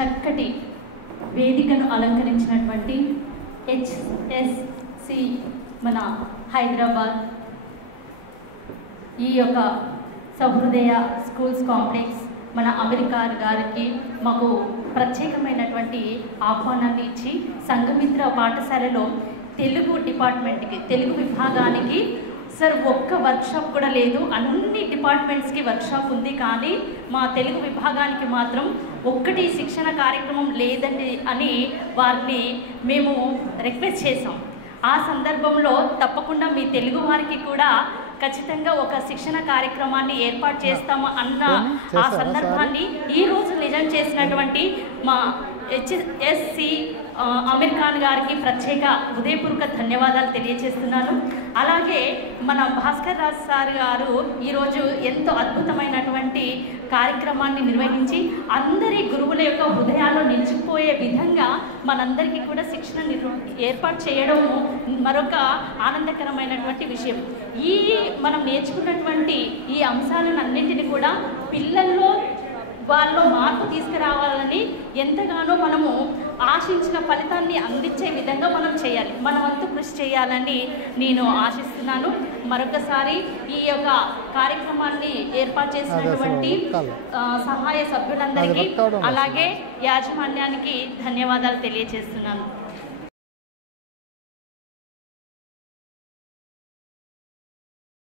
చక్కటి వేదికను అలంకరించినటువంటి HSC మన హైదరాబాద్ ఈ యొక్క సహృదయ స్కూల్స్ కాంప్లెక్స్ మన అమెరికా గారికి మాకు ప్రత్యేకమైనటువంటి ఆహ్వానాన్ని ఇచ్చి సంఘమిత్ర పాఠశాలలో తెలుగు డిపార్ట్మెంట్కి తెలుగు విభాగానికి సార్ ఒక్క వర్క్షాప్ కూడా లేదు, అన్ని డిపార్ట్మెంట్స్కి వర్క్షాప్ ఉంది, కానీ మా తెలుగు విభాగానికి మాత్రం ఒక్కటి శిక్షణ కార్యక్రమం లేదండి అని వారిని మేము రిక్వెస్ట్ చేసాం. ఆ సందర్భంలో తప్పకుండా మీ తెలుగు వారికి కూడా ఖచ్చితంగా ఒక శిక్షణ కార్యక్రమాన్ని ఏర్పాటు చేస్తాము అన్న ఆ సందర్భాన్ని ఈరోజు నిజం చేసినటువంటి మా HSC అమీర్ ఖాన్ గారికి ప్రత్యేక హృదయపూర్వక ధన్యవాదాలు తెలియజేస్తున్నాను. అలాగే మన భాస్కర్ రాజ్ సార్ గారు ఈరోజు ఎంతో అద్భుతమైనటువంటి కార్యక్రమాన్ని నిర్వహించి అందరి గురువుల యొక్క హృదయాల్లో నిలిచిపోయే విధంగా మనందరికీ కూడా శిక్షణ ఏర్పాటు చేయడం మరొక ఆనందకరమైనటువంటి విషయం. ఈ మనం నేర్చుకున్నటువంటి ఈ అంశాలన్నింటినీ కూడా పిల్లల్లో వాళ్ళలో మార్పు తీసుకురావాలని ఎంతగానో మనము ఆశించిన ఫలితాన్ని అందించే విధంగా మనం చేయాలి, మన వంతు కృషి చేయాలని నేను ఆశిస్తున్నాను. మరొకసారి ఈ యొక్క కార్యక్రమాన్ని ఏర్పాటు చేసినటువంటి సహాయ సభ్యులందరికీ అలాగే యాజమాన్యానికి ధన్యవాదాలు తెలియజేస్తున్నాను.